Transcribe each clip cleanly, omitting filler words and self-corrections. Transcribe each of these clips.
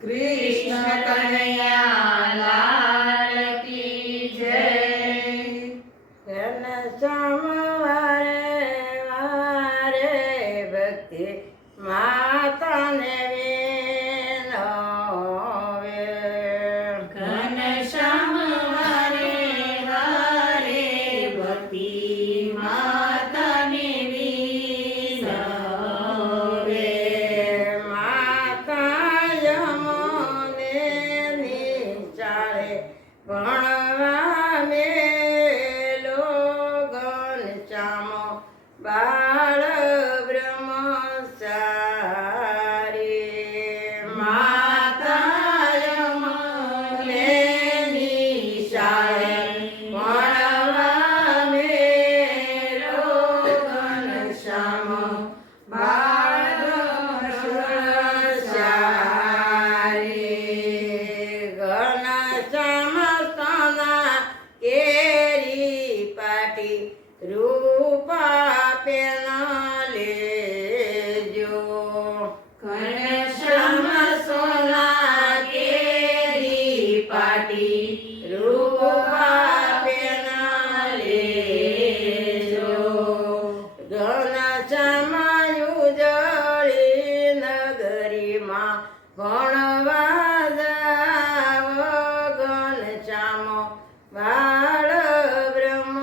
કૃષ્ણ કનૈયા લાલ કી જય. ઘનશ્યામ વારે વારે ભક્તિ માતાને વિનોવે. ઘનશ્યામ વારે વારે ભક્તિ માતાને વિનોવે. માતા યમોને નિચાળે ભણવા મેલો ઘનશ્યામ બાળ બ્રહ્મચારી. માતા યમને નિશાળે ભણવા મેલો ઘનશ્યામ બાળ બ્રહ્મચારી. ઘનશ્યામ સ્તના કેરી પાટી રૂપા પેના લેજો. ઘનશ્યામ સોના કેરી પાટી રૂપા પેના લેજો. ઘનશ્યામ ઉજળી નગરીમાં ભણવા જાવ. ઘનશ્યામ બાળ બ્રહ્મચારી.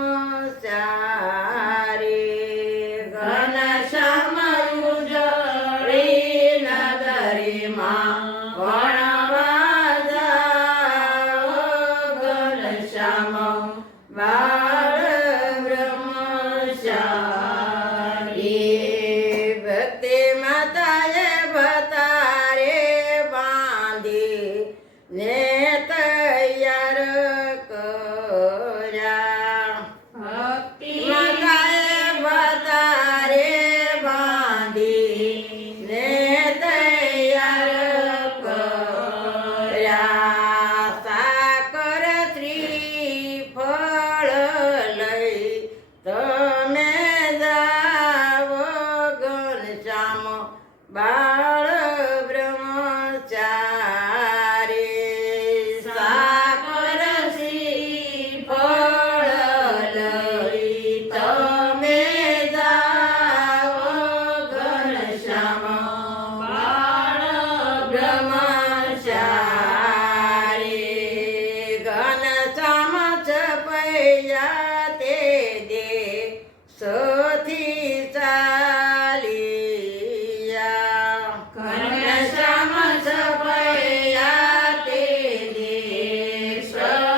ઘનશ્યામ ઉજળી નગરીમાં ભણવા જાઓ. ઘનશ્યામ બાળ બ્રહ્મચારી. ભક્તિ માતાએ ભતારે બાંધી ને તૈયાર કર્યા. ભક્તિ માતાએ ભતારે બાંધી ને તૈયાર કર્યા. સાકર શ્રીફળ લઈ તમે જાવ. ઘનશ્યામ બાળ બ્રહ્મચારી. સાકર શ્રીફળ લઈ તમે જાઓ. ઘનશ્યામ બાળ બ્રહ્મચારી. ઘનશ્યામ છપૈયા તે દે સોથી ચાલિયા. ઘનશ્યામ છપૈયા તે દેશથી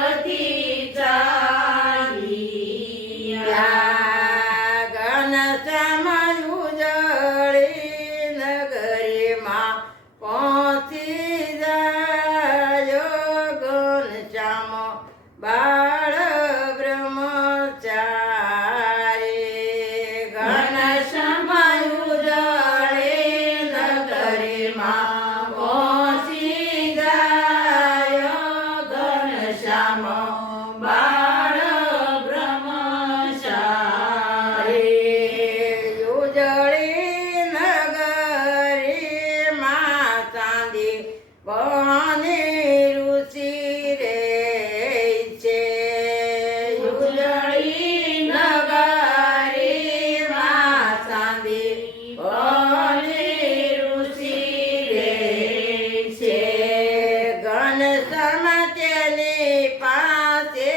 ચાલ્યા. ઘનશ્યામ ઉજળી નગરીમાં પહોંચી જાય. ઘનશ્યામ બાળ બ્રહ્મચારી. ઘનશ્યામ ઉજળી નગરીમાં પહોંચી જાય. ઘનશ્યામ બાળ બ્રહ્મચારી. ઉજળી નગરીમાં ચાંદી બની ઋષિ રે છે. ઉજળી નગરીમાં ચાંદી બની ઋષિ રે છે. ઘનશ્યામ તેની પાસે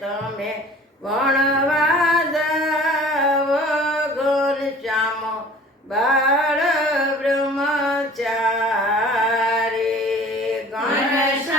તમે ભણવા જાવ. ઘનશ્યામ બાળ બ્રહ્મચારી. ઘનશ્યામ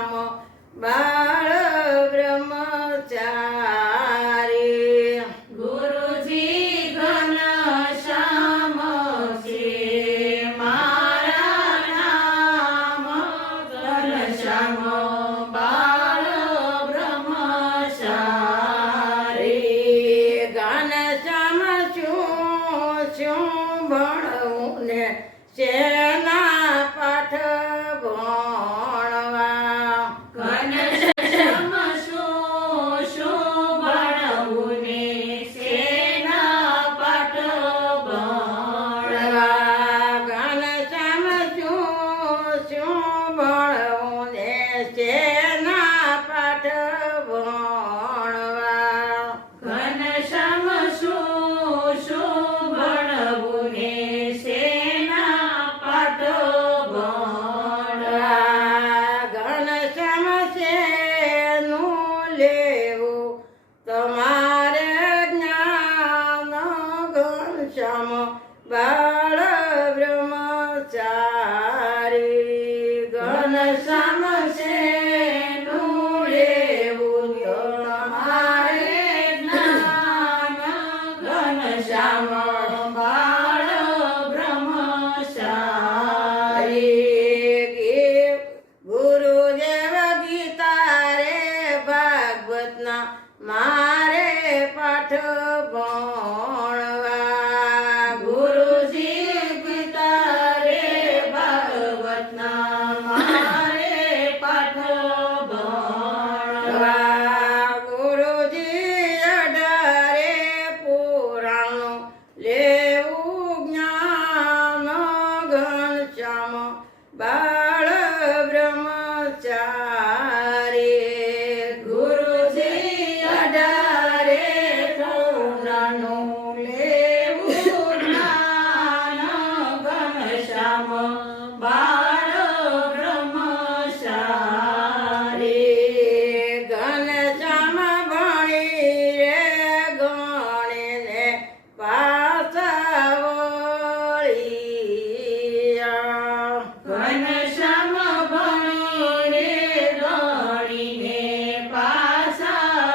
ઘનશ્યામ બાળ બ્રહ્મચારી ગુરુજી ઘનશ્યામ છે મારા નામ ઘનશ્યામ બાળ બ્રહ્મચારી ઘનશ્યામ શું ભણવું ને શેના પાઠ ભણવા ઘનશ્યામ શું ભણવું ને શેના પાઠ ભણવા ઘનશ્યામ શું ભણવું ને શેના પાઠ ભણવા ઘનશ્યામ શું ભણવું ને શેના પાઠ ભણવા ઘનશ્યામ શેનું લેવું તમારે જ્ઞાન ઘનશ્યામ બાળ બ્રહ્મચારી ઘનશ્યામ શેનું લેવું તમારે જ્ઞાન ઘનશ્યામ બાળ બ્રહ્મચારી ગુરુદેવ ગીતા રે ભાગવતના મારે પાઠ ભણવા ગુરુજી ગીતા રે ભાગવતના મારે પાઠ ભણવા ગુરુજી અઢારે પુરાણું લેવું જ્ઞાન ઘનશ્યામ બાળ બ્રહ્મચારી ગુરુજી અઢારે પુરાણું લેવું જ્ઞાન ઘનશ્યામ બાળ બ્રહ્મચારી ઘનશ્યામ ભણી રે ગણીને પાછા વળિયા ઘનશ્યામ ભણીને ગણીને પાછા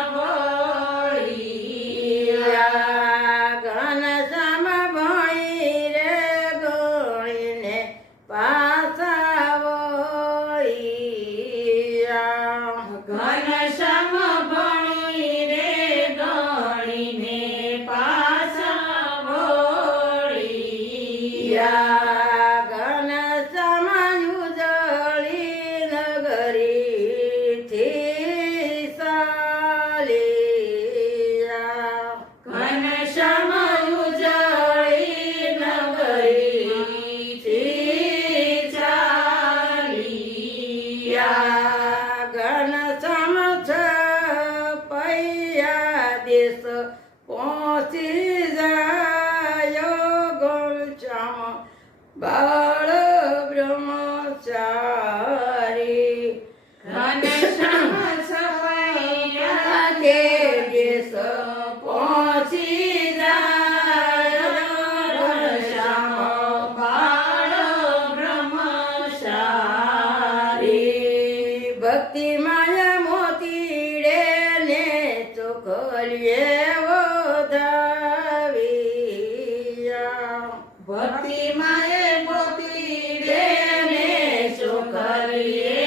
વળિયા ઘનશ્યામ ભણી રે ગણીને પાછા વળિયા ઘનશ્યામ ભણીને ગણીને પાછા વળિયા ઘનશ્યામ યુજળી નગરીથી ચાલ્યા ઘનશ્યામ ઉજળી નગરીથી ચાલ્યા ઘનશ્યામ છપૈયા દેશ પહોંચી જાય ઘનશ્યામ બાળ બ્રહ્મચારી ઘનશ્યામ છપૈયા દેશ પહોંચી જાય ઘનશ્યામ બાળ બ્રહ્મચારી ભક્તિ માયા મોતીડે ને ચોખલીએ વધાવ્યા ભક્તિ માએ મોતી દેને ચોખલીએ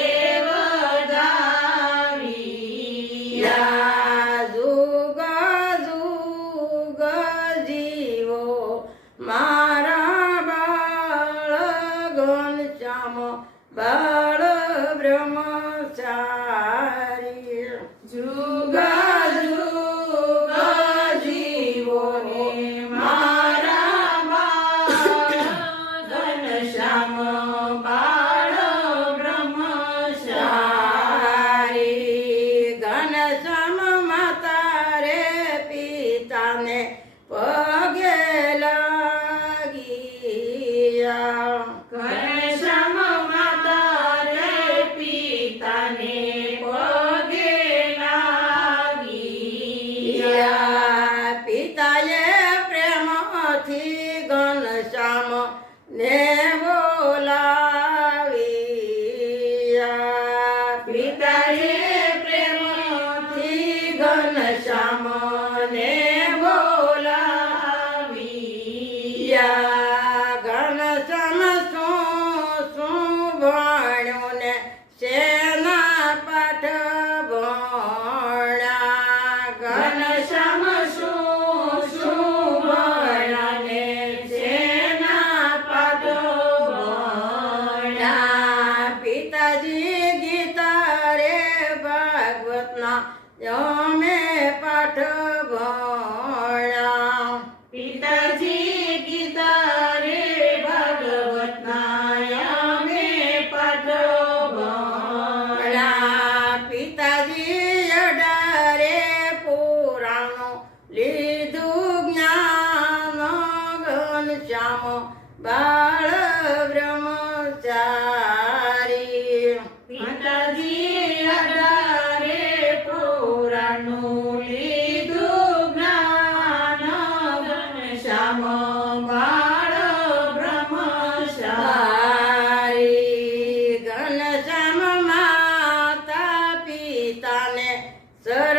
વધાવ્યા જુગ જુગ જીવો મારા બાળ ઘનશ્યામ બાળ બ્રહ્મચારી જુગ જુગ જીવો ને મારા બાળ ઘનશ્યામ બાળ બ્રહ્મચારી ઘનશ્યામ માતા રે પિતાને પગે લાગિયા ઘનશ્યામ માતા રે પિતાને પગે લાગિયા પિતાએ પ્રેમથી ઘનશ્યામ ને બોલાવ્યા પિતાએ પ્રેમથી ઘનશ્યામને બોલાવ્યા. ઘનશ્યામ શું ભણ્યો ને શેના પાઠ ભણ્યા. ઘનશ્યામ શું ભણ્યા ને શેના પાઠ ભણ્યા. પિતાજી ગીતા રે ભાગવતના અમે પાઠ ભણ્યા. પિતાજી ગીતા રે ભાગવતના અમે પાઠ ભણ્યા. પિતાજી 18 પુરાણો લીધું જ્ઞાન. ઘનશ્યામ બાળ બ્રહ્મચારી. પિતાજી 18 પુરાણનું લીધું જ્ઞાન. ઘનશ્યામ બાળ બ્રહ્મચારી. ઘનશ્યામ માતા પિતાને શરણ